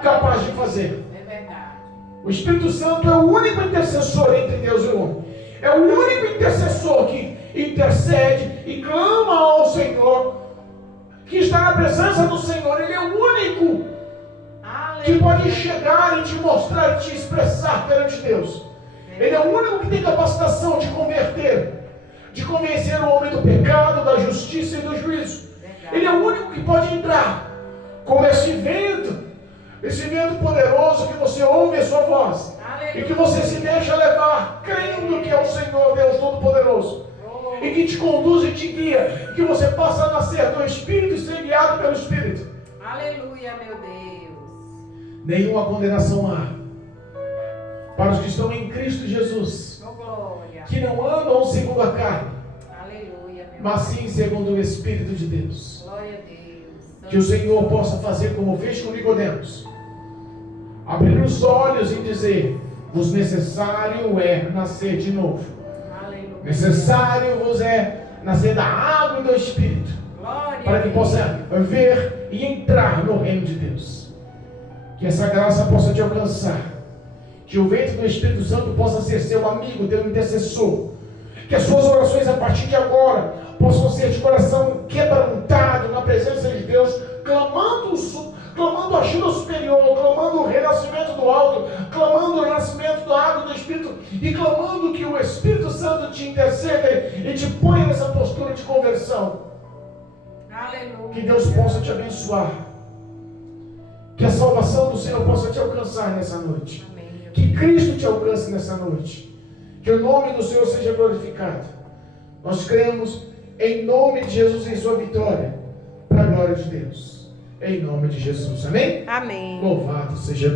capaz de fazer. É verdade. O Espírito Santo é o único intercessor entre Deus e o homem. É o único intercessor que intercede e clama ao Senhor, que está na presença do Senhor. Ele é o único que pode chegar e te mostrar e te expressar perante Deus. Ele é o único que tem capacitação de convencer o homem do pecado, da justiça e do juízo. Ele é o único que pode entrar com esse vento poderoso que você ouve a sua voz e que você se deixa levar, crendo que é o Senhor Deus Todo-Poderoso, e que te conduz e te guia, que você possa nascer do Espírito e ser guiado pelo Espírito. Aleluia, meu Deus. Nenhuma condenação há para os que estão em Cristo Jesus, que não andam segundo a carne, aleluia, mas sim segundo o Espírito de Deus. Glória a Deus. Que o Senhor possa fazer como fez com Nicodemos, abrir os olhos e dizer: vos necessário é nascer de novo. Aleluia. Necessário vos é nascer da água e do Espírito, para que possa ver e entrar no reino de Deus. Que essa graça possa te alcançar, que o vento do Espírito Santo possa ser seu amigo, teu intercessor, que as suas orações a partir de agora possam ser de coração quebrantado na presença de Deus, clamando ajuda superior, clamando o renascimento do alto, clamando o renascimento da água e do Espírito, e clamando que o Espírito Santo te interceda e te ponha nessa postura de conversão. Aleluia. Que Deus possa te abençoar, que a salvação do Senhor possa te alcançar nessa noite. Amém. Que Cristo te alcance nessa noite. Que o nome do Senhor seja glorificado. Nós cremos em nome de Jesus em sua vitória, para a glória de Deus. Em nome de Jesus. Amém? Amém. Louvado seja Deus.